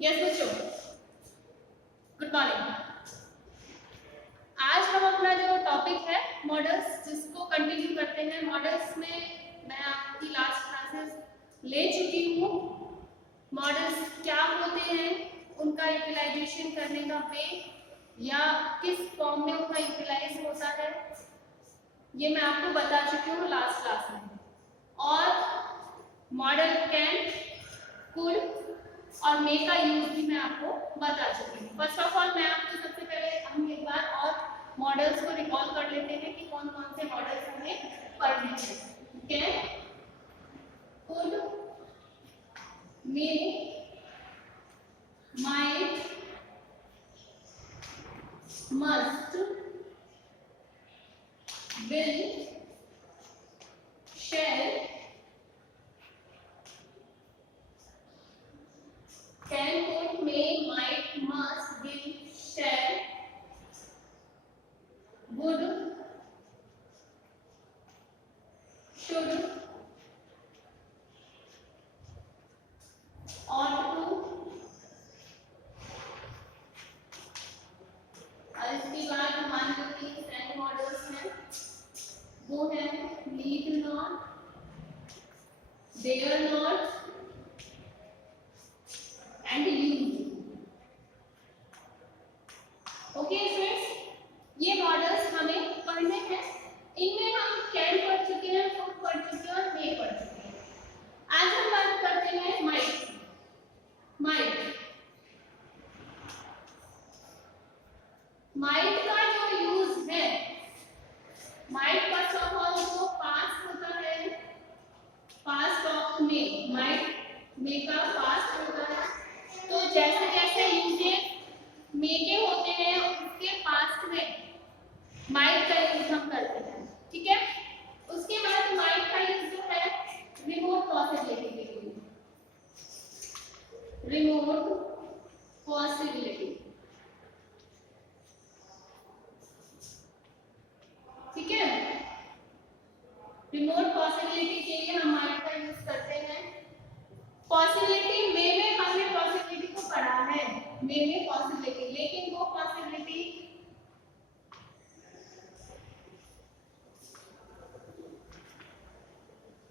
Yes बच्चों, good morning. आज हम अपना जो टॉपिक है मॉडल्स, जिसको कंटिन्यू करते हैं। मॉडल्स में मैं आपकी लास्ट क्लासेस ले चुकी हूँ। मॉडल्स क्या होते हैं, उनका यूटिलाइजेशन करने का वे या किस फॉर्म में उनका यूटिलाइज होता है, ये मैं आपको बता चुकी हूँ लास्ट क्लास में। और मॉडल कैन, कुड और मे का यूज भी मैं आपको बता चुकी हूँ। फर्स्ट ऑफ ऑल मैं आपको सबसे पहले हम एक बार और मॉडल्स को रिकॉल कर लेते हैं कि कौन कौन से मॉडल्स हमें पढ़ने हैं। Can, could, may, might, must, will, shall, can, could, may, might, must, will, shall, would, should, ought to, और इसके बाद हमारे जो तीन सेंट मॉडल्स हैं वो है need not, dare not and use. Okay friends, ये मॉडल्स हमें पढ़ने हैं। इनमें हम कैन पढ़ चुके हैं, कुड पढ़ चुके हैं और मे पढ़ चुके हैं। आज हम बात करते हैं माइट। माइट का जो यूज है, माइट फर्स्ट ऑफ ऑल वो पास्ट होता है, पास्ट ऑफ मे। माइट मे का पास्ट होता है। तो जैसे जैसे यूजेस मे के होते हैं उसके पास्ट में माइट का यूज हम करते हैं। ठीक है, उसके बाद माइट का यूज जो है रिमोट पॉसिबिलिटी के लिए, रिमोट पॉसिबिलिटी। ठीक है, रिमोट पॉसिबिलिटी के लिए हम माइट का यूज करते हैं। पॉसिबिलिटी में हमने पॉसिबिलिटी को पढ़ा है, में पॉसिबिलिटी, लेकिन वो पॉसिबिलिटी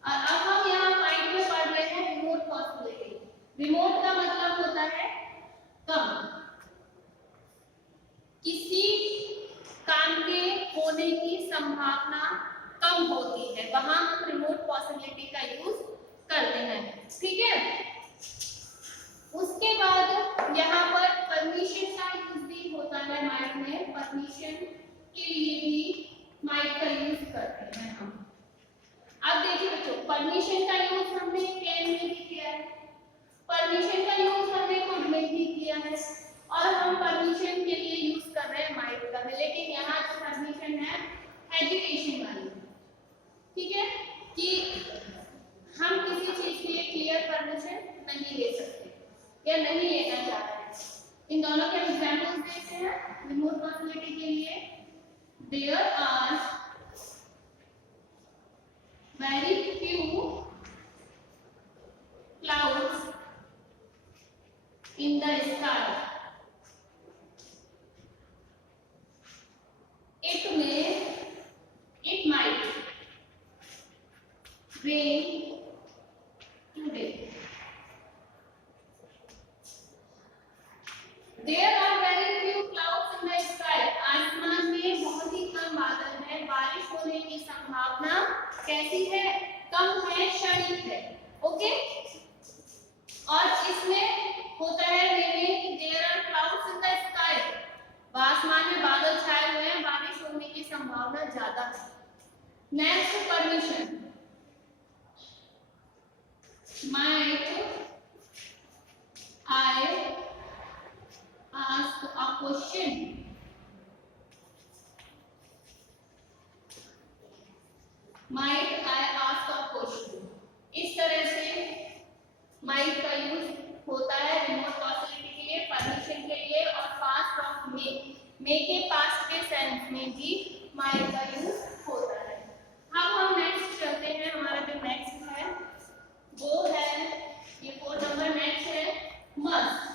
अब हम यहाँ माइट में पढ़ रहे हैं रिमोट पॉसिबिलिटी। रिमोट का मतलब होता है कम, किसी काम के होने की संभावना कम होती है, वहां हम रिमोट पॉसिबिलिटी का यूज करते हैं। ठीक है, उसके बाद यहाँ पर परमिशन का यूज भी होता है माइट में। परमिशन के लिए भी माइट का यूज करते हैं हम। अब देखिए बच्चों, परमिशन का यूज हमने कैन में भी किया है, परमिशन का यूज हमने कुड में भी किया है, और हम परमिशन के लिए यूज कर रहे हैं माइट का भी। लेकिन यहाँ जो परमिशन है एजुकेशन वाली, ठीक है, कि हम किसी चीज के लिए क्लियर परमिशन नहीं ले सकते या नहीं लेना चाह रहे हैं। इन दोनों के एग्जांपल्स देखते हैं। रिमोट पॉसिबिलिटी के लिए there are very few clouds in the sky. It might rain today. There are very few clouds in the sky. आसमान में बहुत ही कम बादल हैं, बारिश होने की संभावना कैसी है? कम है, क्षणिक है। ओके, और इसमें होता है there are clouds in the sky, आसमान में बादल छाए हुए हैं, बारिश होने की संभावना ज्यादा है। Next permission, might I ask a question, might I ask a question। इस तरह से might का यूज होता है रिमोट पॉसिबिलिटी के लिए, परमिशन के लिए, और पास्ट ऑफ मे के पास्ट के सेंस में भी might का यूज होता है। अब हम नेक्स्ट चलते हैं। हमारा जो नेक्स्ट है वो है, ये 4 नंबर नेक्स्ट है मस्ट।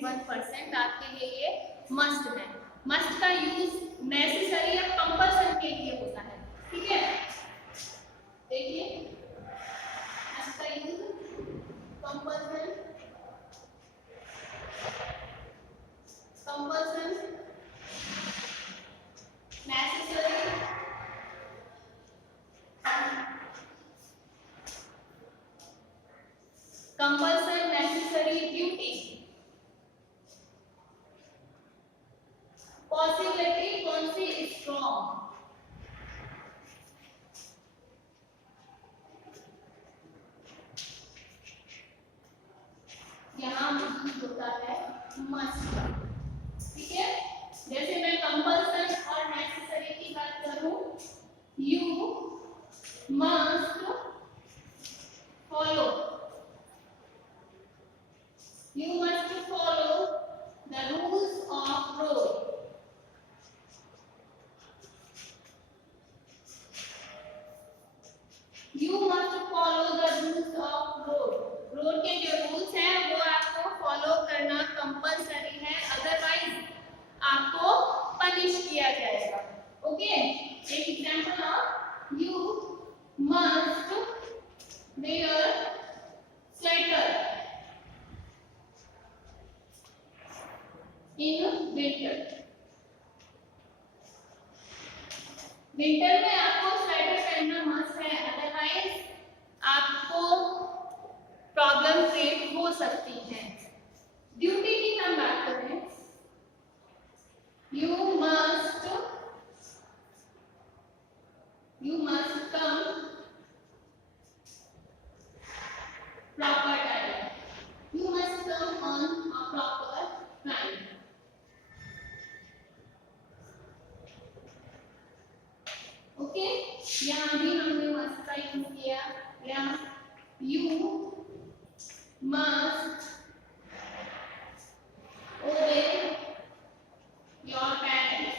100% आपके लिए ये मस्ट है। मस्ट का यूज नेसेसरी या कंपल्सन के लिए होता है, ठीक है। देखिए मस्ट का use compulsion, compulsion, necessary, compulsion, necessary, duty, possibility कौन सी स्ट्रॉन्ग, यहाँ यूज होता है मस्ट, ठीक है। जैसे मैं कंपल्सन और नेसेसरी की बात करूं, you must follow, you must follow the rules of road, you must follow the rules of road, road के जो रूल्स हैं वो आपको फॉलो करना कंपलसरी है, अदरवाइज आपको पनिश किया जाएगा, ओके। एक example of you must wear sweater in winter, winter में आपको स्वेटर पहनना मस्ट है, अदरवाइज आपको प्रॉब्लम क्रिएट हो सकती है। ड्यूटी की हम बात करें, you must come proper time, you must come on a proper time, okay. यहाँ भी हमने मस्ट का यूज किया, यू मस्ट ओबे योर पेरेंट्स,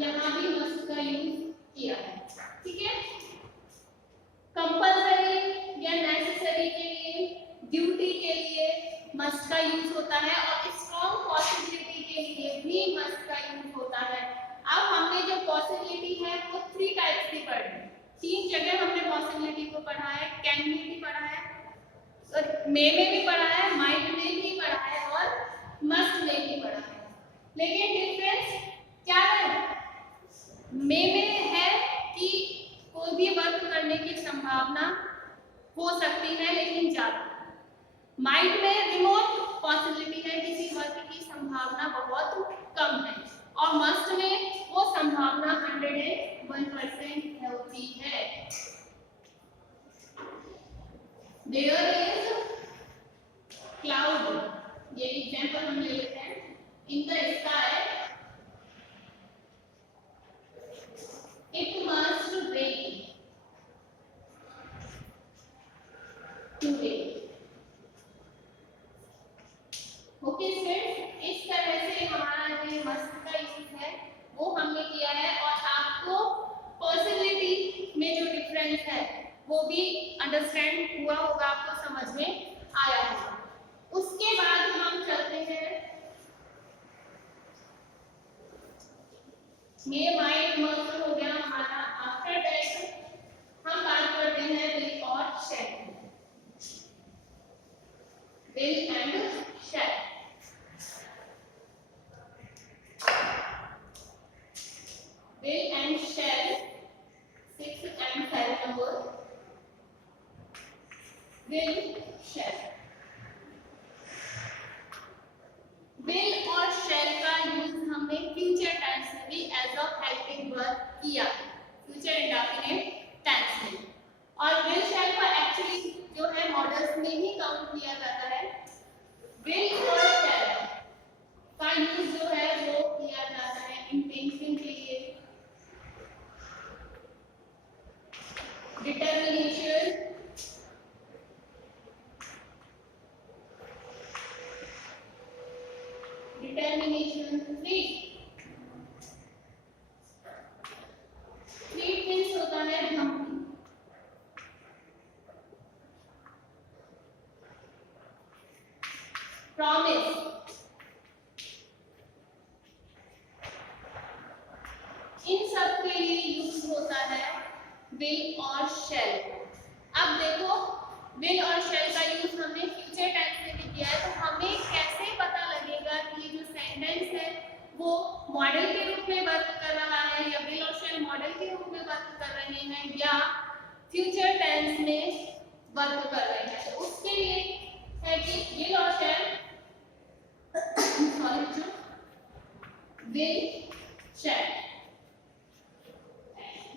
यहाँ भी मस्ट का यूज किया है, ठीक है। कंपल्सरी या नेसेसरी के लिए, ड्यूटी के लिए मस्ट का यूज होता है और स्ट्रॉन्ग पॉसिबिलिटी के लिए भी मस्ट का यूज होता है। अब हमने जो पॉसिबिलिटी है वो 3 टाइप्स की पढ़ी, 3 जगह हमने पॉसिबिलिटी को पढ़ा है, कैन में भी पढ़ा है, और मे में भी पढ़ा है, माइट में भी पढ़ा है और मस्ट में भी पढ़ा है। लेकिन डिफरेंस क्या है? मे में है कि कोई भी वर्क करने की संभावना हो सकती है लेकिन ज्यादा, माइट में रिमोट पॉसिबिलिटी है, किसी वर्क की संभावना बहुत कम है, और मस्ट में वो संभावना 101% होती है। There is cloud, ये एग्जांपल हम ले लेते हैं, in the sky it must rain today, okay students. इस तरह से हमारा जो मस्ट का यूज है वो हमने किया है, और आपको पॉसिबिलिटी में जो डिफरेंस है वो भी अंडरस्टैंड हुआ होगा, आपको समझ में आया होगा। उसके बाद हम चलते हैं मे माइट मस्ट हो गया हमारा। आफ्टर दैट हम बात करते हैं विल और shall, will and shall. Will and shall, 6 and 7 number, will, shall। will और shall का यूज हमने फ्यूचर टेंस में भी एज अ हेल्पिंग वर्ब किया, फ्यूचर इंडेफिनिट टेंस में, और will shall का एक्चुअली जो है मॉडल्स में ही काउंट किया जाता है। will और shall का यूज जो है वो किया जाता है इंटेंशन के लिए, determination, threat means होता है धमकी, प्रॉमिस, इन सब के लिए यूज होता है विल और शैल। अब देखो विल और शैल का यूज हमने फ्यूचर टेंस में भी किया है, तो हमें कैसे पता लगेगा कि ये जो सेंटेंस है वो मॉडल के रूप में वर्क कर रहा है या विल और शैल मॉडल के रूप में वर्क कर रहे हैं या फ्यूचर टेंस में वर्क कर रहे हैं। तो उसके लिए है कि विल और शैल विल शैल,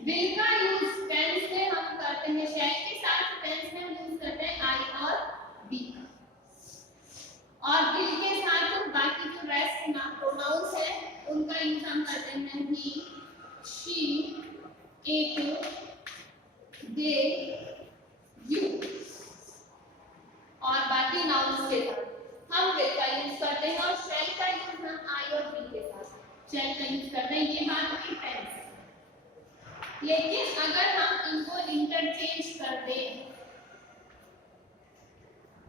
विल का यूज टेंस में हम करते हैं, शैल के साथ टेंस में हम यूज करते हैं आई और बी का, और विल के साथ बाकी जो रेस्ट प्रोनाउंस है उनका यूज हम करते हैं ही, शी, इट, दे, यू, और बाकी नाउन्स के साथ हम विल का यूज करते हैं, और शैल का यूज हम आई और बी के साथ शैल का यूज करते हैं। ये बात हुई टेंस। लेकिन अगर हम इनको इंटरचेंज कर दें,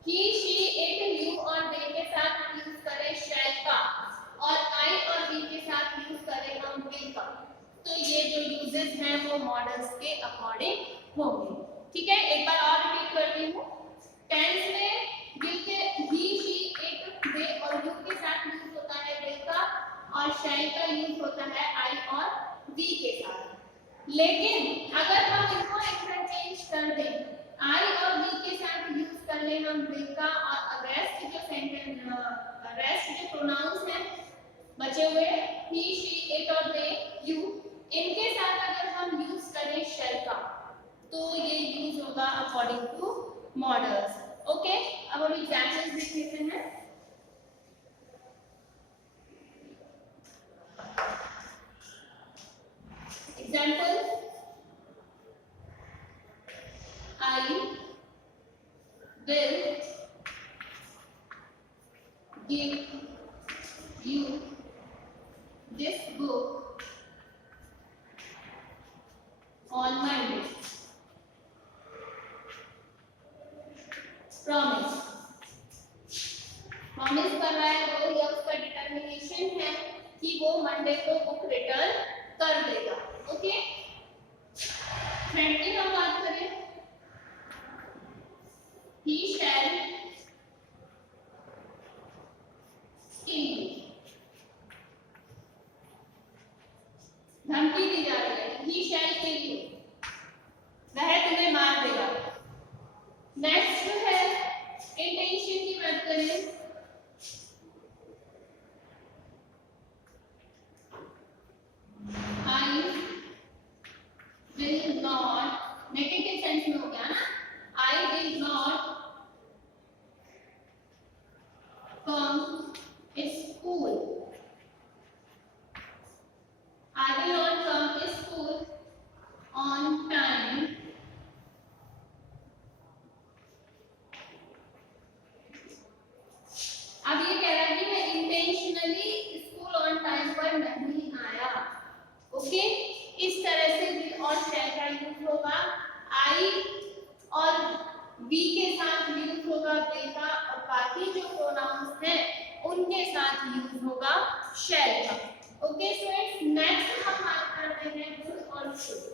ही, शी, इट, यू और दे के साथ हम यूज करें शैल का, और आई और बी के साथ यूज करें हम विल का, तो ये जो यूजेस हैं वो मॉडल्स के अकॉर्डिंग होंगे। ठीक है, एक बार और रिपीट करती हूँ। टेंस में विल के ही, शी, इट, दे और यू के साथ यूज होता है विल का, और शैल का यूज होता है आई और बी के साथ। लेकिन अगर हम इनको इंटरचेंज कर दें, आई और बी के साथ यूज कर ले हम विल का, और रेस्ट जो सेंटेंस रेस्ट जो प्रोनाउंस हैं बचे हुए ही, शी, इट और दे, यू, इनके साथ अगर हम यूज करें शैल का, तो ये यूज होगा अकॉर्डिंग टू मॉडल्स। ओके, अब हम एग्जांपल्स देख लेते हैं। Example, I will give you this book on Monday. Promise, promise कर रहा है वो, या उसका डिटर्मिनेशन है कि वो मंडे को बुक रिटर्न कर देगा। ओके, फ्रेंड की हम बात करें, he shall kill you, धमकी दी जा रही है, he shall kill you, वह तुम्हें मार देगा। नेक्स्ट जो है इंटेंशन की बात करें, I will not, negative sense में हो गया ना, I will not come school, I will not come school on time, अब ये कह रहा है कि मैं इंटेंशनली स्कूल ऑन टाइम पर नहीं आया। ओके, इस तरह से भी और शैल का यूज होगा, आई और बी के साथ यूज होगा विल का, और बाकी जो प्रोनाउंस हैं उनके साथ यूज होगा शैल का। ओके स्टूडेंट्स, नेक्स्ट हम बात करते हैं गुड और शुड।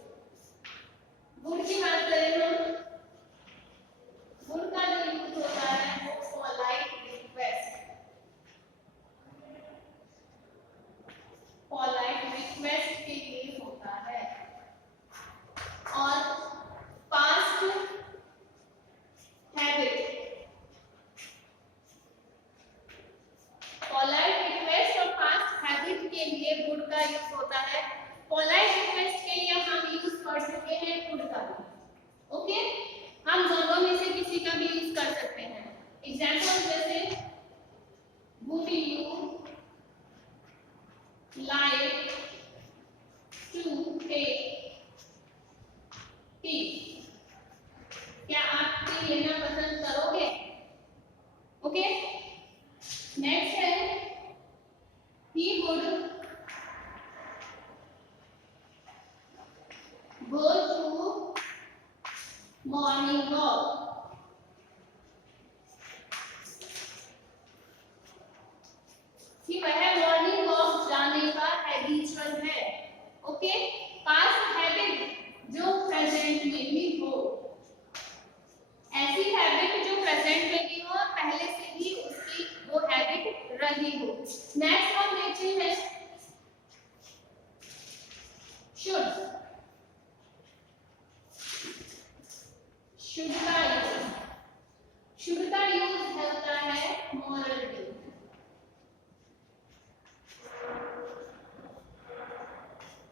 गुड की बात करें हम, गुड का जो यूज होता है वो पोलाइट रिक्वेस्ट, पोलाइट रिक्वेस्ट के लिए होता है, और पास्ट हैबिट, पोलाइट रिक्वेस्ट और पास्ट हैबिट के लिए गुड का यूज होता है। पोलाइट रिक्वेस्ट के लिए हम यूज कर सकते हैं गुड का भी। ओके, हम दोनों में से किसी का भी यूज कर सकते हैं। एग्जांपल जैसे कि वह मॉर्निंग वॉक जाने का हैबिचुअल है। ओके, पास्ट हैबिट जो प्रेजेंट में भी हो, ऐसी हैबिट जो प्रेजेंट में भी हो, पहले से ही उसकी वो हैबिट रही हो। नेक्स्ट हम देखते हैं शुड। शुड का यूज, शुड का यूज होता है moral duty.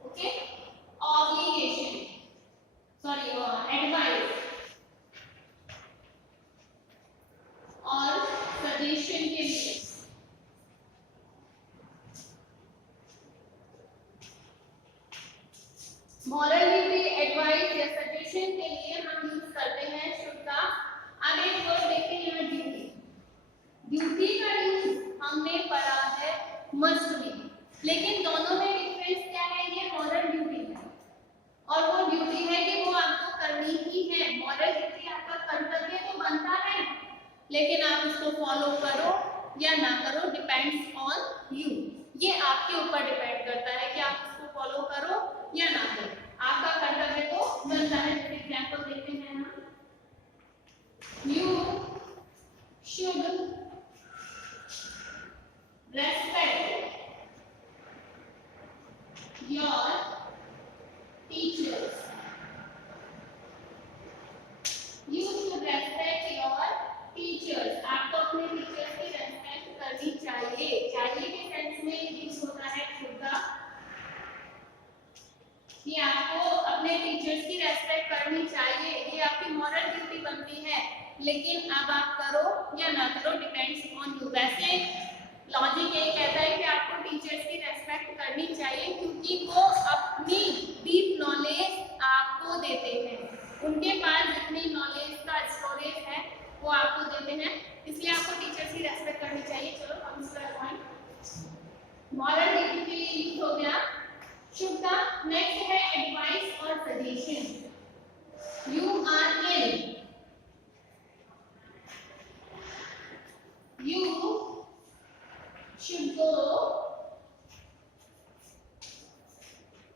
Okay, obligation, sorry advice और सजेशन के लिए। मॉरल ड्यूटी, एडवाइस या सजेशन के लिए हम यूज करते हैं शुड का। अब एक वर्ड देखते हैं यहाँ ड्यूटी। ड्यूटी का यूज हमने पढ़ा है मस्ट में, लेकिन दोनों में डिफरेंस क्या है? ये मॉरल ड्यूटी है और वो ड्यूटी है कि वो आपको करनी ही है। मॉरल ड्यूटी आपका कर्तव्य तो बनता है, लेकिन आप उसको फॉलो करो या ना करो, डिपेंड्स ऑन यू। ये आपके ऊपर डिपेंड करता है कि आप उसको फॉलो करो या ना करो। आपका कर्तव्य तो बनता है। जैसे एग्जांपल देखते हैं हम, you should respect your teachers. You should respect your teachers. आपको अपने टीचर्स की रेस्पेक्ट करनी चाहिए। चाहिए के सेंस में यूज होता है शुड का, कि आपको अपने टीचर्स की रेस्पेक्ट करनी चाहिए। ये आपकी मॉरल ड्यूटी बनती है, लेकिन अब आप करो या ना करो, डिपेंड्स ऑन यू। वैसे लॉजिक यही कहता है कि आपको टीचर्स की रेस्पेक्ट करनी चाहिए, क्योंकि वो अपनी डीप नॉलेज आपको देते हैं। उनके पास जितनी नॉलेज का स्टोरेज है वो आपको देते हैं, इसलिए आपको टीचर्स की रेस्पेक्ट करनी चाहिए। चलो हम इसका पॉइंट मॉरल ड्यूटी के लिए यूज हो गया शुड का। नेक्स्ट है एडवाइस और suggestion. You are ill, you should go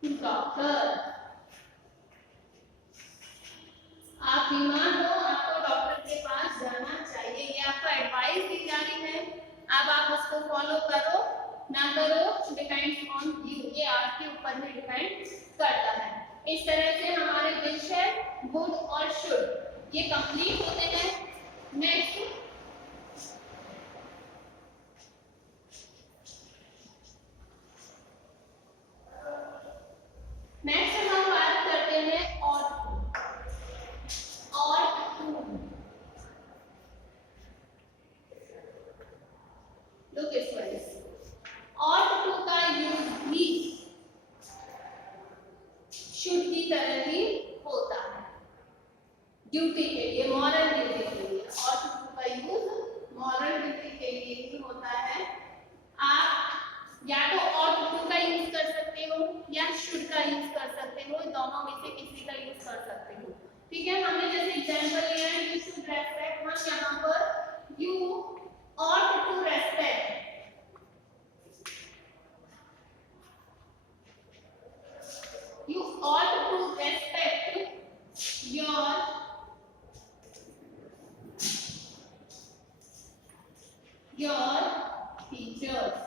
to doctor. आप बीमार हो, आपको डॉक्टर के पास जाना चाहिए। ये आपको एडवाइस दी जा रही है, अब आप उसको फॉलो करो ना करो, डिपेंड्स ऑन यू। ये आपके ऊपर ही डिपेंड करता है। इस तरह से हमारे विश है, गुड और शुड, ये कंप्लीट होते हैं। नेक्स्ट हम बात करते हैं और टू। लुक इस वाइज, और टू का यूज भी शुड की तरह ही होता है ड्यूटी के लिए, मॉरल ड्यूटी के लिए। और टू का यूज मॉरल ड्यूटी के लिए ही होता है। आप या तो और टू का यूज कर सकते हो या शुड का यूज कर सकते हो, दोनों में से किसी का यूज कर सकते हो। ठीक है, हमने जैसे एग्जांपल लिया है, यू शुड रेस्पेक्ट, हम यहाँ पर you ought to respect, you ought to respect your teachers।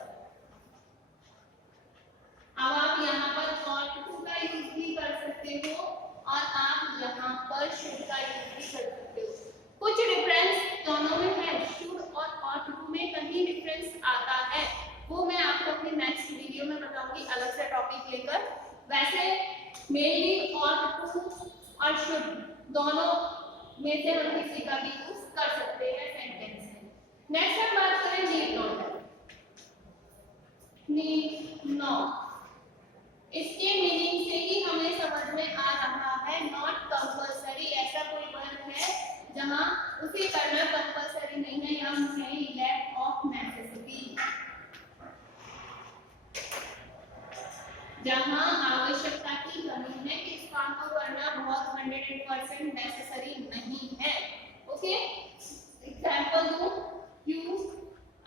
अब आप यहाँ पर ought to का यूज भी कर सकते हो और आप यहाँ पर should का यूज भी कर सकते हो। कुछ डिफरेंस दोनों में है, should और ought to में कहीं डिफरेंस आता है, वो मैं आपको अपनी नेक्स्ट वीडियो में बताऊंगी अलग से टॉपिक लेकर। वैसे मेनली ought to और should दोनों में से हम किसी का भी यूज कर सकते हैं सेंटेंस में। नेक्स्ट हम बात करें नीड नॉट। नीड नॉट, इसके मीनिंग से ही हमें समझ में आ रहा है नॉट कंपल्सरी। ऐसा कोई वर्क है जहां उसे करना कंपल्सरी नहीं है, या है लैक ऑफ नेसेसिटी, जहां आवश्यकता की कमी है कि इस काम को करना बहुत 100% नेसेसरी नहीं है। ओके, एग्जांपल दूं, यू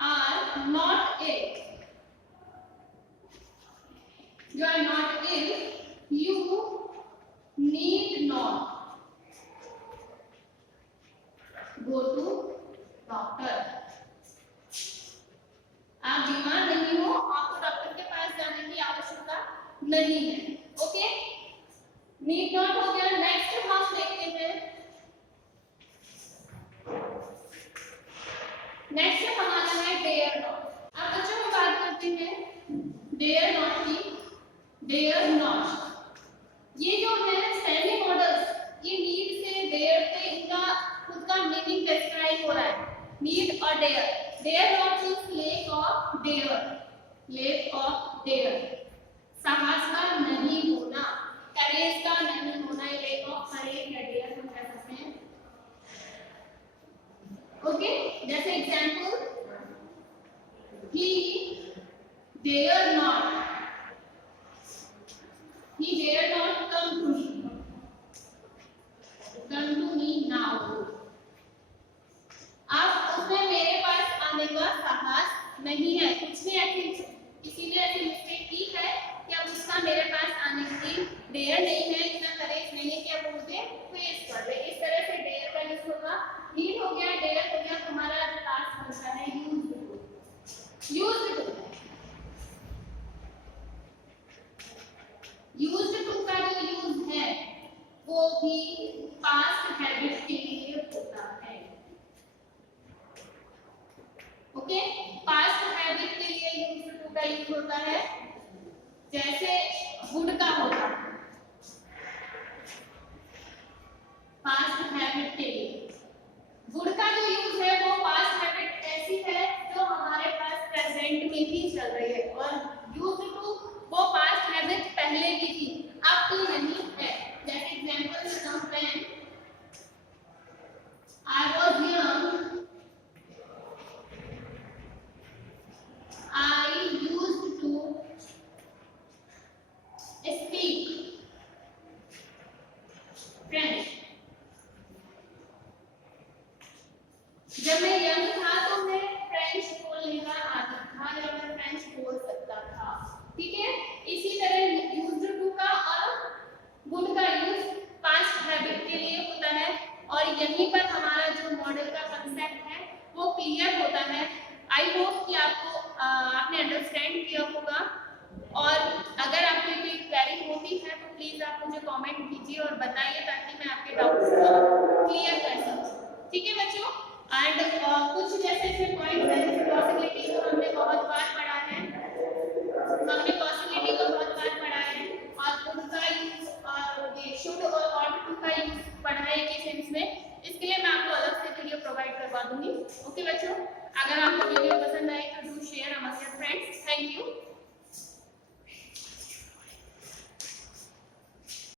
आर नॉट इल, नहीं है। ओके, नीड नॉट हो गया। नेक्स्ट हम देखते हैं, नेक्स्ट हमारा है डेयर नॉट। अब बच्चों हम बात करते हैं डेयर नॉट की। डेयर नॉट ये जो है सेमी मॉडल्स, ये नीड से डेयर पे इनका खुद का मीनिंग डिस्क्राइब हो रहा है। नीड और dare. Dare not means lack of dare, lack of dare, साहस का नहीं होना, करेज का नहीं होना, ये लेक ऑफ करेज या डेयर हम कह सकते हैं। ओके, जैसे example, he dare not, he dare not come to me now। अब उसमें मेरे पास आने का साहस नहीं है। कुछ ने ऐसी, किसी ने ऐसी मिस्टेक की है कि अब उसका मेरे पास आने की डेयर नहीं है, इतना करेज नहीं है कि अब मुझे फेस कर ले। इस तरह से डेयर का यूज होगा। नीड हो गया, डेयर हो गया, तुम्हारा जो लास्ट बनता है used to. Used to, used to का जो यूज है वो भी पास्ट हैबिट के लिए होता है। ओके, पास्ट हैबिट के लिए यूज्ड टू का यूज होता है। जैसे वुड का होता है पास्ट हैबिट के लिए। वुड का जो यूज है वो पास्ट हैबिट ऐसी है जो हमारे पास प्रेजेंट में भी चल रही है, और यूज्ड टू वो पास्ट हैबिट पहले भी थी, अब तो नहीं है। जैसे example some when I was young I used to speak French। जब मैं यंग था तो मैं फ्रेंच बोलने का आदत था, या मैं फ्रेंच बोल सकता था। ठीक है, इसी तरह यूज्ड टू का और वुड का यूज पास्ट हैबिट के लिए होता है, और यहीं पर हमारा जो मॉडल का कांसेप्ट है वो क्लियर होता है। आई होप कि आपको आपने अंडरस्टैंड किया होगा, और अगर आपको कोई क्वेरी होती है तो प्लीज आप मुझे कमेंट कीजिए और बताइए, ताकि मैं आपके डाउट्स को क्लियर कर सकूं। ठीक है बच्चों, एंड कुछ जैसे ऐसे पॉइंट्स हैं, पॉसिबिलिटी को हमने बहुत बार पढ़ा है, हमने पॉसिबिलिटी को बहुत बार पढ़ा है, और उनका यूज और ये शुड और ought to का यूज पढ़ा है के सेंस में। इसके लिए मैं आपको अलग से वीडियो प्रोवाइड करवा दूंगी। ओके बच्चों, अगर आपको वीडियो पसंद आए तो do share among your friends. Thank you.